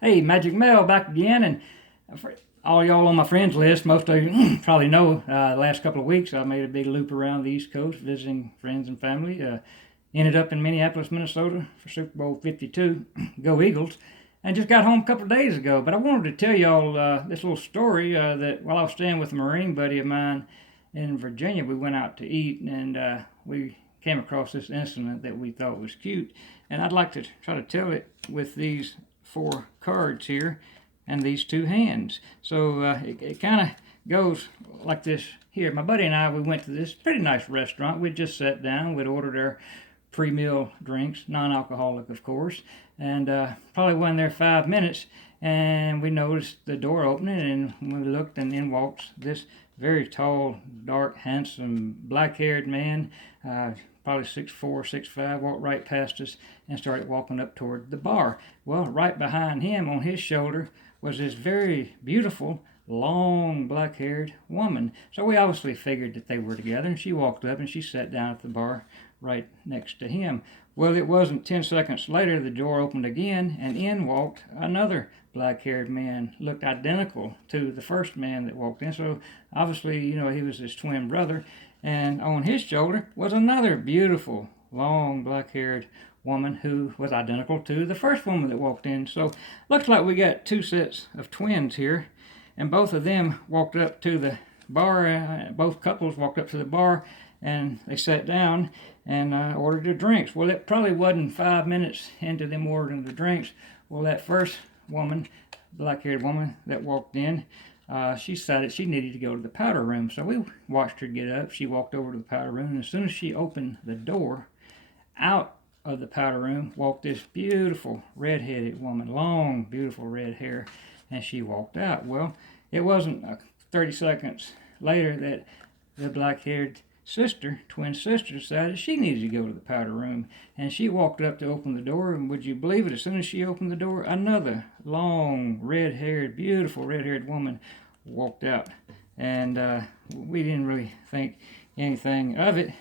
Hey, Magic Mel back again, and for all y'all on my friends list, most of you probably know the last couple of weeks I made a big loop around the East Coast visiting friends and family. Ended up in Minneapolis, Minnesota for Super Bowl 52. Go Eagles. And just got home a couple of days ago. But I wanted to tell y'all this little story that while I was staying with a Marine buddy of mine in Virginia, we went out to eat and we came across this incident that we thought was cute. And I'd like to try to tell it with these four cards here and these two hands. So it kind of goes like this here. My buddy and I, we went to this pretty nice restaurant. We just sat down. We'd ordered our pre-meal drinks, non-alcoholic of course, and probably wasn't there 5 minutes, and we noticed the door opening, and we looked, and in walks this very tall, dark, handsome, black-haired man, probably 6'4", 6'5", walked right past us and started walking up toward the bar. Well, right behind him on his shoulder was this very beautiful, long, black-haired woman. So we obviously figured that they were together, and she walked up and she sat down at the bar right next to him. Well, it wasn't 10 seconds later, the door opened again, and in walked another black-haired man, looked identical to the first man that walked in. So obviously, he was his twin brother. And on his shoulder was another beautiful, long, black-haired woman who was identical to the first woman that walked in. So looks like we got two sets of twins here, and both of them walked up to the bar. Both couples walked up to the bar, and they sat down and ordered their drinks. Well, it probably wasn't 5 minutes into them ordering the drinks. Well, that first woman, black-haired woman that walked in, she decided she needed to go to the powder room. So we watched her get up. She walked over to the powder room, and as soon as she opened the door, out of the powder room walked this beautiful red-headed woman, long, beautiful red hair, and she walked out. Well, it wasn't 30 seconds later that the black-haired twin sister, decided she needed to go to the powder room, and she walked up to open the door, and would you believe it, as soon as she opened the door, another long, red-haired, beautiful red-haired woman walked out. And we didn't really think anything of it,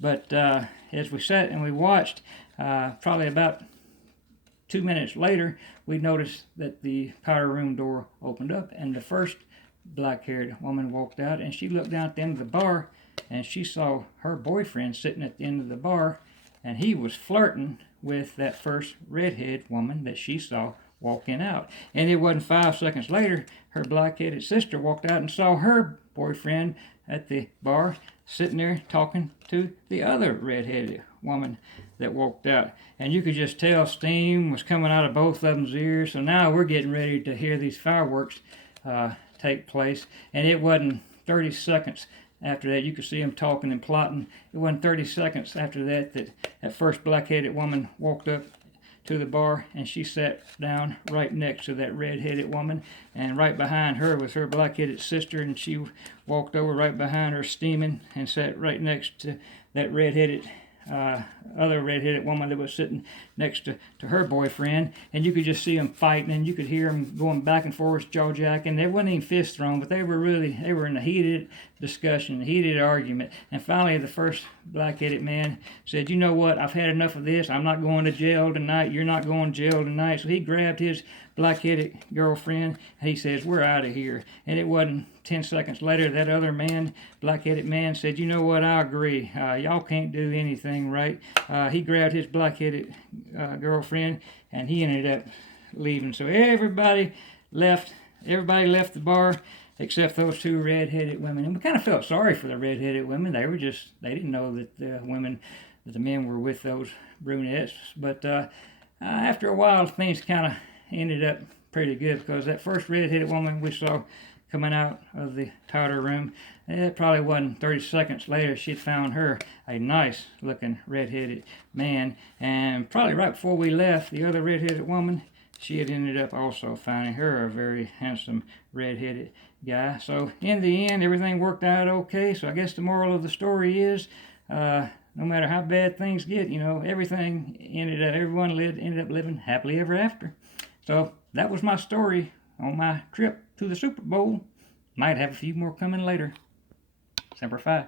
but as we sat and we watched, probably about 2 minutes later, we noticed that the powder room door opened up, and the first black-haired woman walked out, and she looked down at the end of the bar, and she saw her boyfriend sitting at the end of the bar, and he was flirting with that first redhead woman that she saw walking out. And it wasn't 5 seconds later, her black-headed sister walked out and saw her boyfriend at the bar sitting there talking to the other redheaded woman that walked out. And you could just tell steam was coming out of both of them's ears. So now we're getting ready to hear these fireworks take place. And it wasn't 30 seconds after that, you could see them talking and plotting. It wasn't 30 seconds after that that first black-headed woman walked up to the bar, and she sat down right next to that red-headed woman, and right behind her was her black-headed sister, and she walked over right behind her steaming and sat right next to that other red-headed woman that was sitting next to her boyfriend. And you could just see them fighting, and you could hear them going back and forth, jaw-jacking. There wasn't even fists thrown, but they were in a heated discussion, a heated argument. And finally, the first black-headed man said, "You know what, I've had enough of this. I'm not going to jail tonight. You're not going to jail tonight." So he grabbed his black-headed girlfriend, and he says, "We're out of here." And it wasn't 10 seconds later, that other man, black-headed man, said, "You know what, I agree. Y'all can't do anything right." He grabbed his black-headed girlfriend, and he ended up leaving. So everybody left the bar except those two red-headed women. And we kind of felt sorry for the red-headed women. They didn't know that the men were with those brunettes. But after a while, things kind of ended up pretty good, because that first red-headed woman we saw coming out of the powder room, it probably wasn't 30 seconds later she'd found her a nice looking red-headed man. And probably right before we left, the other red-headed woman, she had ended up also finding her a very handsome red-headed guy. So in the end, everything worked out okay. So I guess the moral of the story is, no matter how bad things get, everyone ended up living happily ever after. So that was my story on my trip to the Super Bowl. Might have a few more coming later. Semper Fi.